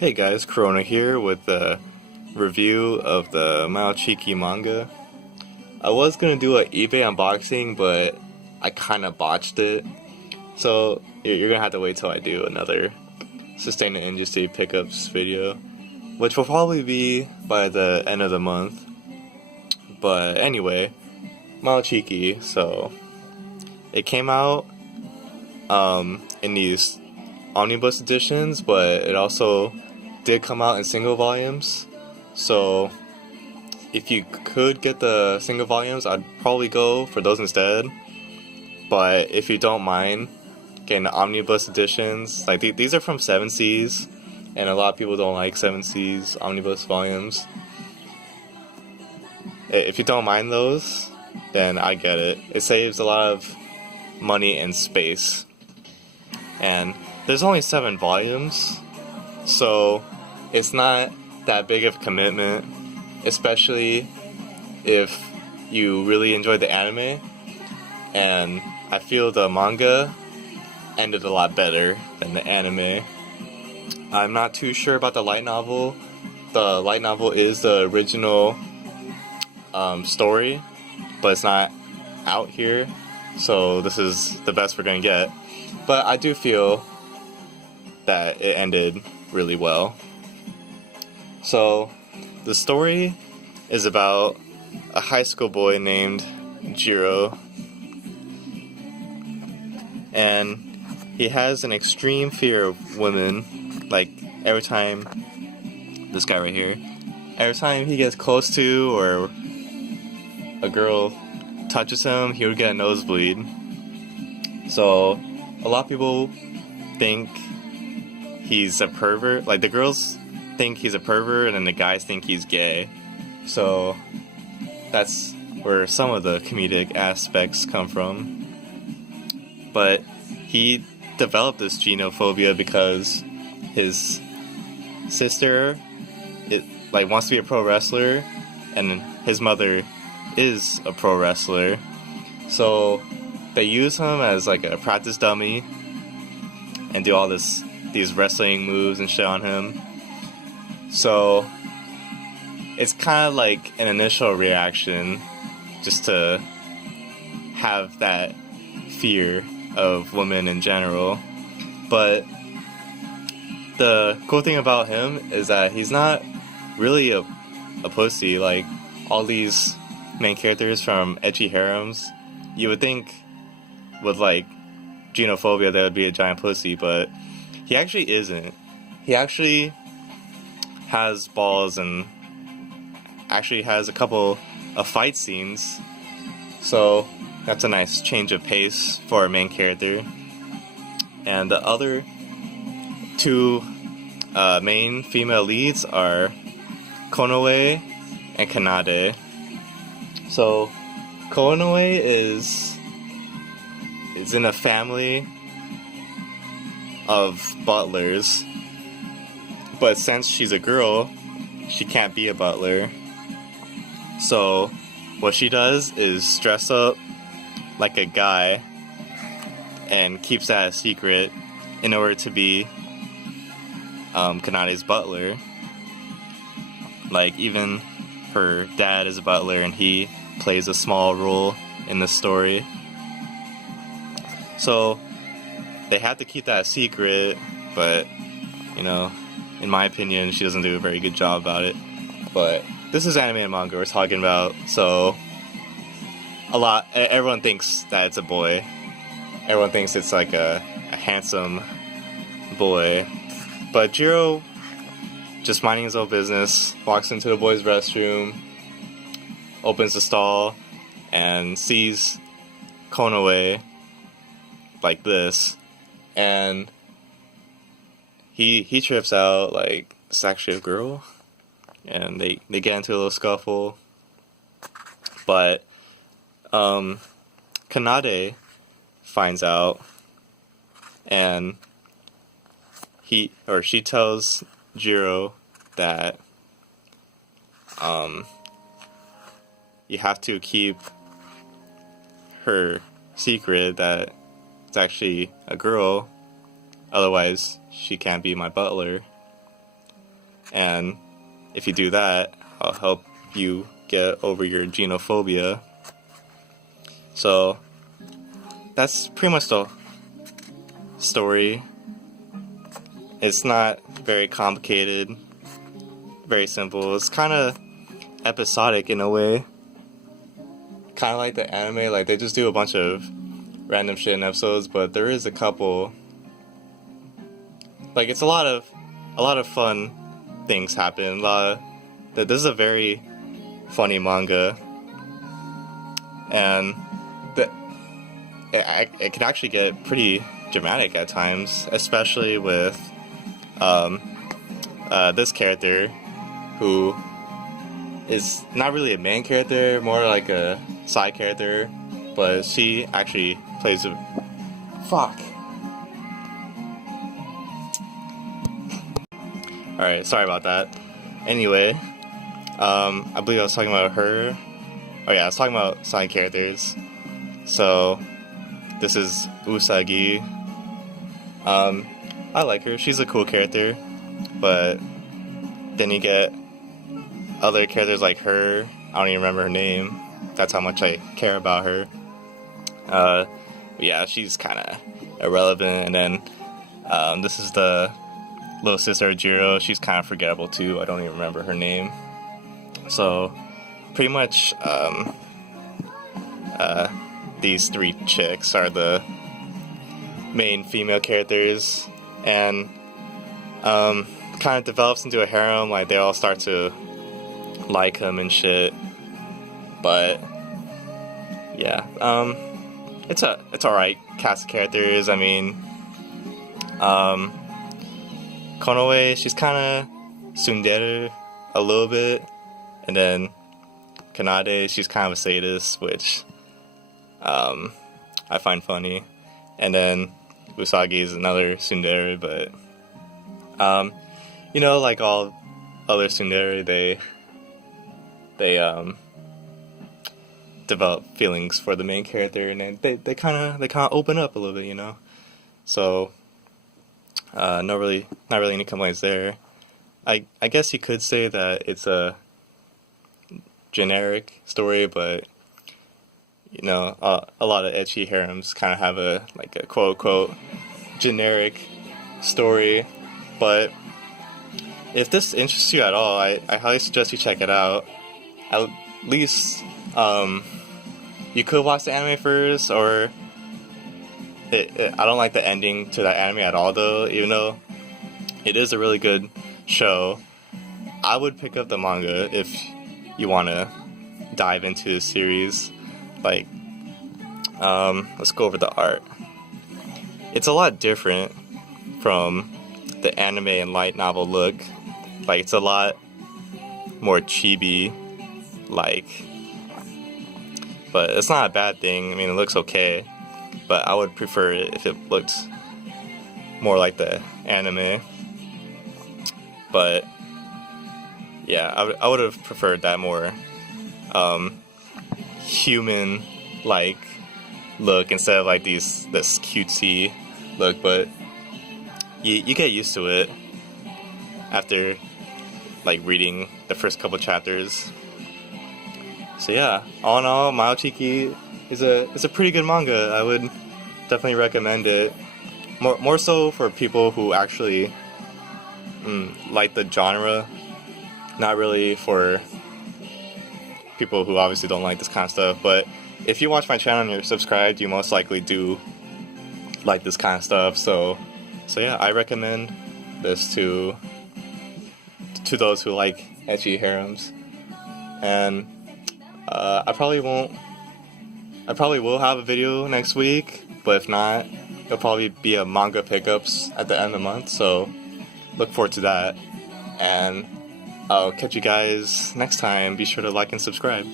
Hey guys, Corona here with the review of the Mayo Chiki manga. I was gonna do an eBay unboxing, but I kinda botched it. So you're gonna have to wait till I do another Sustain the Industry pickups video, which will probably be by the end of the month. But anyway, Mayo Chiki, so it came out in these omnibus editions, but it also did come out in single volumes. So if you could get the single volumes, I'd probably go for those instead. But if you don't mind getting the omnibus editions, like these are from 7Cs, and a lot of people don't like 7Cs omnibus volumes. If you don't mind those, then I get it. It saves a lot of money and space. And there's only 7 volumes, so it's not that big of a commitment, especially if you really enjoy the anime. And I feel the manga ended a lot better than the anime. I'm not too sure about the light novel. The light novel is the original story, but it's not out here, so this is the best we're gonna get. But I do feel that it ended really well. So the story is about a high school boy named Jiro, and he has an extreme fear of women. Like every time this guy right here, every time he gets close to or a girl touches him, he would get a nosebleed. So a lot of people think he's a pervert. Like the girls think he's a pervert, and then the guys think he's gay. So that's where some of the comedic aspects come from. But he developed this genophobia because his sister wants to be a pro wrestler, and his mother is a pro wrestler. So they use him as like a practice dummy and do all these wrestling moves and shit on him. So it's kind of like an initial reaction just to have that fear of women in general. But the cool thing about him is that he's not really a pussy. Like all these main characters from ecchi harems, you would think with like genophobia that would be a giant pussy, but he actually isn't. He actually has balls and actually has a couple of fight scenes, so that's a nice change of pace for our main character. And the other two main female leads are Konoe and Kanade. So Konoe is in a family of butlers, but since she's a girl, she can't be a butler. So what she does is dress up like a guy and keeps that a secret in order to be Kanade's butler. Like even her dad is a butler, and he plays a small role in the story. So they have to keep that a secret, but in my opinion, she doesn't do a very good job about it. But this is anime and manga we're talking about, so everyone thinks that it's a boy. Everyone thinks it's like a handsome boy. But Jiro, just minding his own business, walks into the boys' restroom, opens the stall, and sees Konoe like this, and he trips out like it's actually a girl, and they get into a little scuffle. But Kanade finds out, and she tells Jiro that you have to keep her secret that it's actually a girl, otherwise she can't be my butler. and if you do that, I'll help you get over your genophobia. So that's pretty much the story. It's not very complicated, very simple. It's kind of episodic in a way. Kind of like the anime, like they just do a bunch of random shit in episodes, but there is a couple. Like it's a lot of fun things happen. This is a very funny manga, and it can actually get pretty dramatic at times, especially with this character who is not really a main character, more like a side character, but she actually plays a... Fuck. Alright, sorry about that. Anyway, I believe I was talking about her. Oh yeah, I was talking about side characters. So, this is Usagi. I like her. She's a cool character. But then you get other characters like her. I don't even remember her name. That's how much I care about her. Yeah, she's kind of irrelevant. And then this is the little sister Jiro. She's kind of forgettable too. I don't even remember her name. So pretty much these three chicks are the main female characters, and kind of develops into a harem. Like they all start to like him and shit. But yeah, it's alright cast of characters. I mean, Konoe, she's kind of tsundere a little bit, and then Kanade, she's kind of a sadist, which I find funny. And then Usagi is another tsundere, but you know, like all other tsundere, they develop feelings for the main character, and they kind of open up a little bit, you know. So not really any complaints there. I guess you could say that it's a generic story, but you know, a lot of ecchi harems kind of have a quote unquote generic story. But if this interests you at all, I highly suggest you check it out. At least you could watch the anime first, or I don't like the ending to that anime at all though, even though it is a really good show. I would pick up the manga if you want to dive into the series. Like, let's go over the art. It's a lot different from the anime and light novel look. Like, it's a lot more chibi, like, but it's not a bad thing. I mean, it looks okay, but I would prefer it if it looked more like the anime. But yeah, I would have preferred that more human like look instead of like this cutesy look. But you get used to it after like reading the first couple chapters. So yeah, all in all, Mayo Chiki is a pretty good manga. I would definitely recommend it. More so for people who actually like the genre, not really for people who obviously don't like this kind of stuff. But if you watch my channel and you're subscribed, you most likely do like this kind of stuff. So yeah, I recommend this to those who like ecchi harems. And I probably will have a video next week, but if not, it'll probably be a manga pickups at the end of the month. So look forward to that, and I'll catch you guys next time. Be sure to like and subscribe.